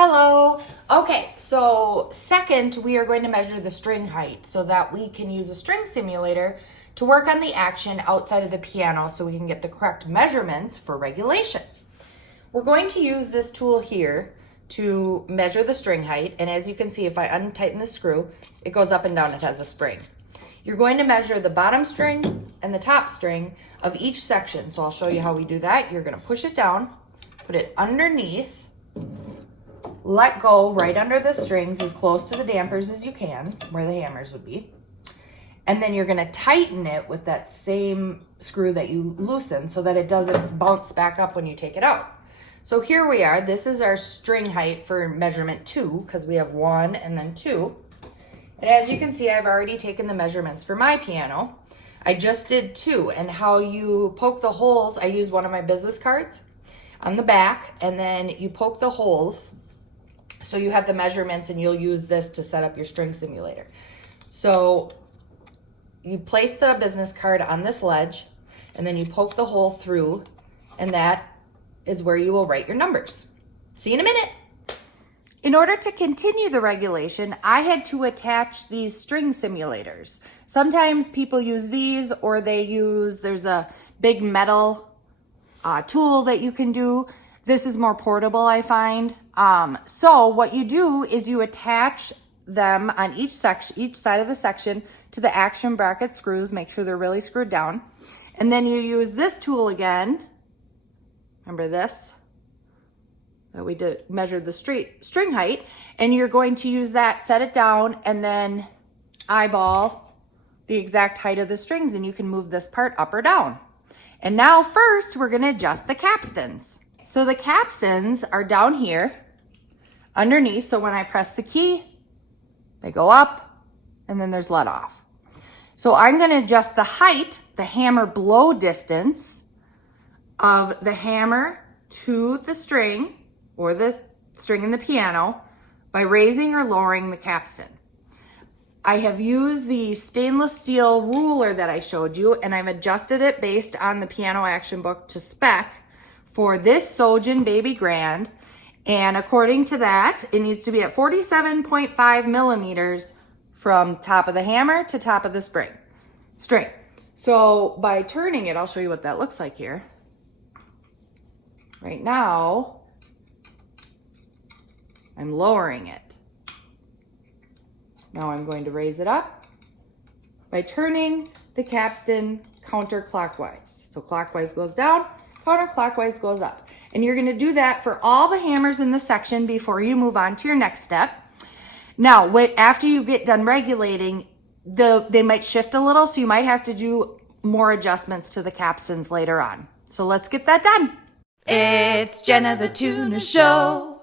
Hello. Okay, so second, we are going to measure the string height so that we can use a string simulator to work on the action outside of the piano so we can get the correct measurements for regulation. We're going to use this tool here to measure the string height, and as you can see, if I untighten the screw, it goes up and down, it has a spring. You're going to measure the bottom string and the top string of each section, so I'll show you how we do that. You're going to push it down, put it underneath, let go right under the strings as close to the dampers as you can, where the hammers would be. And then you're going to tighten it with that same screw that you loosen so that it doesn't bounce back up when you take it out. So here we are. This is our string height for measurement 2 because we have 1 and then 2. And as you can see, I've already taken the measurements for my piano. I just did 2, and how you poke the holes, I used one of my business cards on the back, and then you poke the holes so you have the measurements, and you'll use this to set up your string simulator. So you place the business card on this ledge, and then you poke the hole through, and that is where you will write your numbers. See you in a minute. In order to continue the regulation, I had to attach these string simulators. Sometimes people use these, or there's a big metal tool that you can do. This is more portable, I find. So what you do is you attach them on each side of the section to the action bracket screws. Make sure they're really screwed down. And then you use this tool again. Remember this? That we measured the string height. And you're going to use that, set it down, and then eyeball the exact height of the strings, and you can move this part up or down. And now first, we're going to adjust the capstans. So the capstans are down here underneath. So when I press the key, they go up, and then there's let off. So I'm going to adjust the height, the hammer blow distance of the hammer to the string, or the string in the piano, by raising or lowering the capstan. I have used the stainless steel ruler that I showed you, and I've adjusted it based on the piano action book to spec for this Sojin Baby Grand. And according to that, it needs to be at 47.5 millimeters from top of the hammer to top of the string. So by turning it, I'll show you what that looks like here. Right now, I'm lowering it. Now I'm going to raise it up by turning the capstan counterclockwise. So clockwise goes down, counterclockwise goes up. And you're going to do that for all the hammers in the section before you move on to your next step. Now, after you get done regulating, they might shift a little, so you might have to do more adjustments to the capstans later on. So let's get that done. It's Jenna the Tuna Show.